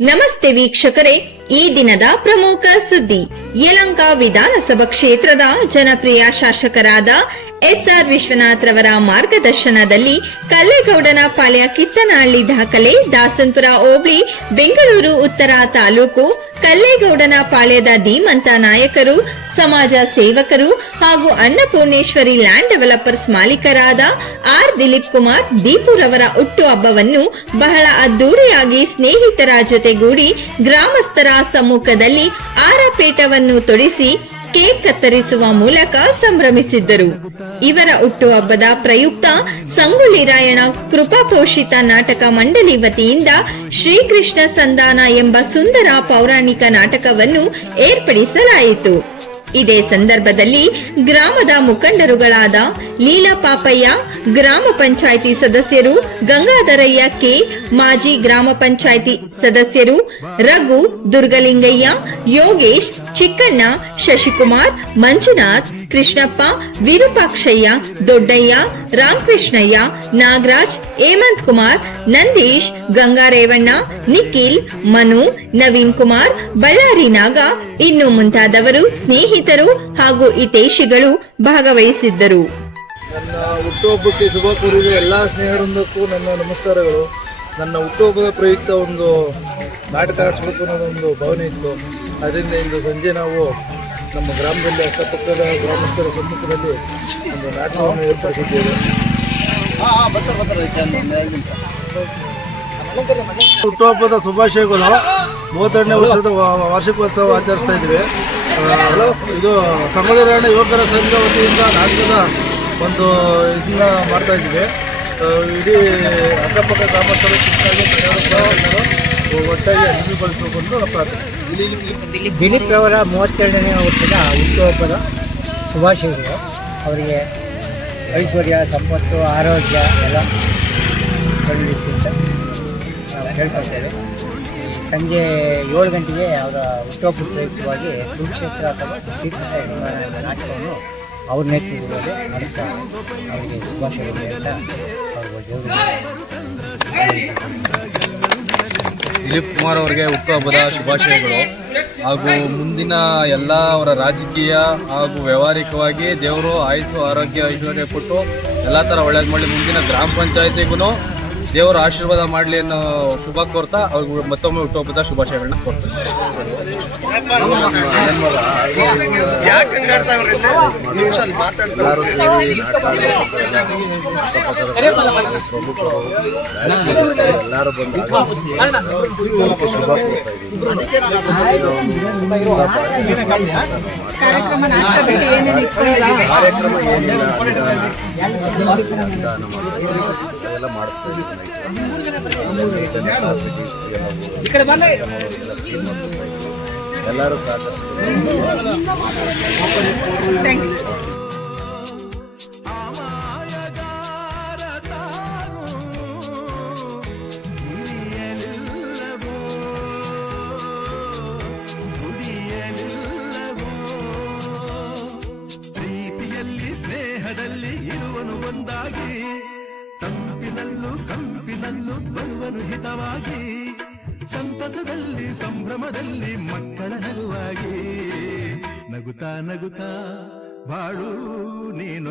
ನಮಸ್ತೆ ವೀಕ್ಷಕರೇ, ಈ ದಿನದ ಪ್ರಮುಖ ಸುದ್ದಿ. ಯಲಹಂಕ ವಿಧಾನಸಭಾ ಕ್ಷೇತ್ರದ ಜನಪ್ರಿಯ ಶಾಸಕರಾದ ಎಸ್ಆರ್ ವಿಶ್ವನಾಥ್ ರವರ ಮಾರ್ಗದರ್ಶನದಲ್ಲಿ ಕಲ್ಲೇಗೌಡನ ಪಾಳ್ಯ ಕಿತ್ತನಹಳ್ಳಿ ದಾಖಲೆ ದಾಸನಪುರ ಹೋಬಳಿ ಬೆಂಗಳೂರು ಉತ್ತರ ತಾಲೂಕು ಕಲ್ಲೇಗೌಡನ ಪಾಳ್ಯದ ಧೀಮಂತ ನಾಯಕರು, ಸಮಾಜ ಸೇವಕರು ಹಾಗೂ ಅನ್ನಪೂರ್ಣೇಶ್ವರಿ ಲ್ಯಾಂಡ್ ಡೆವಲಪರ್ಸ್ ಮಾಲೀಕರಾದ ಆರ್ ದಿಲೀಪ್ ಕುಮಾರ್ ದೀಪುರವರ ಹುಟ್ಟು ಹಬ್ಬವನ್ನು ಬಹಳ ಅದ್ದೂರಿಯಾಗಿ ಸ್ನೇಹಿತರ ಜೊತೆಗೂಡಿ ಗ್ರಾಮಸ್ಥರ ಸಮ್ಮುಖದಲ್ಲಿ ಆರಪೇಟವನ್ನು ತೊಡಿಸಿ ಕೇಕ್ ಕತ್ತರಿಸುವ ಮೂಲಕ ಸಂಭ್ರಮಿಸಿದ್ದರು. ಇವರ ಹುಟ್ಟುಹಬ್ಬದ ಪ್ರಯುಕ್ತ ಸಂಗೊಳ್ಳಿ ರಾಯಣ್ಣ ಕೃಪಾಪೋಷಿತ ನಾಟಕ ಮಂಡಳಿ ವತಿಯಿಂದ ಶ್ರೀಕೃಷ್ಣ ಸಂಧಾನ ಎಂಬ ಸುಂದರ ಪೌರಾಣಿಕ ನಾಟಕವನ್ನು ಏರ್ಪಡಿಸಲಾಯಿತು. ಇದೇ ಸಂದರ್ಭದಲ್ಲಿ ಗ್ರಾಮದ ಮುಖಂಡರುಗಳಾದ ಲೀಲಾ ಪಾಪಯ್ಯ, ಗ್ರಾಮ ಪಂಚಾಯಿತಿ ಸದಸ್ಯರು ಗಂಗಾಧರಯ್ಯ ಕೆ, ಮಾಜಿ ಗ್ರಾಮ ಪಂಚಾಯಿತಿ ಸದಸ್ಯರು ರಘು, ದುರ್ಗಲಿಂಗಯ್ಯ, ಯೋಗೇಶ್, ಚಿಕ್ಕಣ್ಣ, ಶಶಿಕುಮಾರ್, ಮಂಜುನಾಥ್, ಕೃಷ್ಣಪ್ಪ, ವಿರೂಪಾಕ್ಷಯ್ಯ, ದೊಡ್ಡಯ್ಯ, ರಾಮಕೃಷ್ಣಯ್ಯ, ನಾಗರಾಜ್, ಹೇಮಂತ್ ಕುಮಾರ್, ನಂದೀಶ್, ಗಂಗಾರೇವಣ್ಣ, ನಿಖಿಲ್, ಮನು, ನವೀನ್ ಕುಮಾರ್, ಬಳ್ಳಾರಿ ನಾಗ ಇನ್ನು ಮುಂತಾದವರು ಸ್ನೇಹಿತರು ಹಾಗೂ ಹಿತೈಷಿಗಳು ಭಾಗವಹಿಸಿದ್ದರು. ನನ್ನ ಹುಟ್ಟುಹಬ್ಬಕ್ಕೆ ಶುಭ ಕೋರಿದ ಎಲ್ಲ ಸ್ನೇಹಿತರೊಂದಕ್ಕೂ ನನ್ನ ನಮಸ್ಕಾರಗಳು. ನನ್ನ ಹುಟ್ಟುಹಬ್ಬದ ಪ್ರಯುಕ್ತ ಒಂದು ನಾಟಕ ಆಡಿಸ್ಬೇಕು ಅನ್ನೋದೊಂದು ಭಾವನೆ ಇತ್ತು. ಅದರಿಂದ ಇಂದು ಸಂಜೆ ನಾವು ನಮ್ಮ ಗ್ರಾಮದಲ್ಲಿ ಅಕ್ಕಪಕ್ಕದ ಗ್ರಾಮಸ್ಥರ ಸಮ್ಮುಖದಲ್ಲಿ ಒಂದು ನಾಟಕವನ್ನು ಏರ್ಪಡಿಸಿದ್ದೇವೆ. ಹುಟ್ಟುಹಬ್ಬದ ಶುಭಾಶಯಗಳು. 32ನೇ ವರ್ಷದ ವಾರ್ಷಿಕೋತ್ಸವ ಆಚರಿಸ್ತಾ ಇದ್ದೀವಿ. ಇದು ಸಂಗೊಳ್ಳಿ ರಾಯಣ್ಣ ಯುವಕರ ಸಂಘ ವತಿಯಿಂದ ನಾಟಕದ ಒಂದು ಇದನ್ನ ಮಾಡ್ತಾ ಇದ್ದೀವಿ. ಇಡೀ ಅಕ್ಕಪಕ್ಕ ಗ್ರಾಮಸ್ಥರು ಒಟ್ಟಾಗಿ ಅಭಿವೃದ್ಧಿಗೊಳಿಸಬೇಕು ಅಂತ ಪ್ರಾರ್ಥನೆ. ದಿಲೀಪ್ ಅವರ 32ನೇ ವರ್ಷದ ಹುಟ್ಟುಹಬ್ಬದ ಶುಭಾಶಯಗಳು. ಅವರಿಗೆ ಐಶ್ವರ್ಯ, ಸಂಪತ್ತು, ಆರೋಗ್ಯ ಎಲ್ಲ ಕರುಣಿಸಲಿ ಅಂತ ನಾವು ಹೇಳ್ಕೊಳ್ತೇವೆ. ಸಂಜೆ 7 ಗಂಟೆಗೆ ಅವರ ಹುಟ್ಟುಹಬ್ಬದ ಪ್ರಯುಕ್ತವಾಗಿ ಕುರುಕ್ಷೇತ್ರ ಅಥವಾ ಶ್ರೀಕೃಷ್ಣ ನಾಟಕವನ್ನು ಅವ್ರ ನೇತೃತ್ವದಲ್ಲಿ ನಡೆಸ್ತಾರೆ. ಅವರಿಗೆ ಶುಭಾಶಯಗಳು ಅಂತ ಅವರು ದಿಲೀಪ್ ಕುಮಾರ್ ಅವರಿಗೆ ಹುಟ್ಟುಹಬ್ಬದ ಶುಭಾಶಯಗಳು. ಹಾಗೂ ಮುಂದಿನ ಎಲ್ಲ ಅವರ ರಾಜಕೀಯ ಹಾಗೂ ವ್ಯವಹಾರಿಕವಾಗಿ ದೇವರು ಆಯುಸ್ಸು, ಆರೋಗ್ಯ, ಐಶ್ವರ್ಯ ಕೊಟ್ಟು ಎಲ್ಲ ಥರ ಒಳ್ಳೇದು ಮಾಡಲಿ. ಮುಂದಿನ ಗ್ರಾಮ ಪಂಚಾಯತಿಗೂ ದೇವರ ಆಶೀರ್ವಾದ ಮಾಡಲಿ ಅನ್ನೋ ಶುಭ ಕೋರ್ತಾ ಅವ್ರಿಗೆ ಮತ್ತೊಮ್ಮೆ ಹುಟ್ಟುಹಬ್ಬದ ಶುಭಾಶಯಗಳನ್ನ ಕೊಡ್ತಾರೆ. ಎಲ್ಲರೂ ಸೇರಿ ಪ್ರಮುಖರು ಎಲ್ಲರೂ ಬಂದು ಶುಭ ಕೋರ್ತಾ ಕಾರ್ಯಕ್ರಮ ಏನಿಲ್ಲ, ಅನುದಾನ ಅದೆಲ್ಲ ಮಾಡಿಸ್ತಾ ಇದ್ದೀವಿ. ಎಲ್ಲರೂ ಸಾಕಷ್ಟು ಒಂದಾಗಿ ಕಂಪಿನಲ್ಲೂ ಬರುವನು ಹಿತವಾಗಿ, ಸಂತಸದಲ್ಲಿ ಸಂಭ್ರಮದಲ್ಲಿ ಮಕ್ಕಳ ನಗುವಾಗಿ, ನಗುತ್ತಾ ಬಾಳು ನೀನು.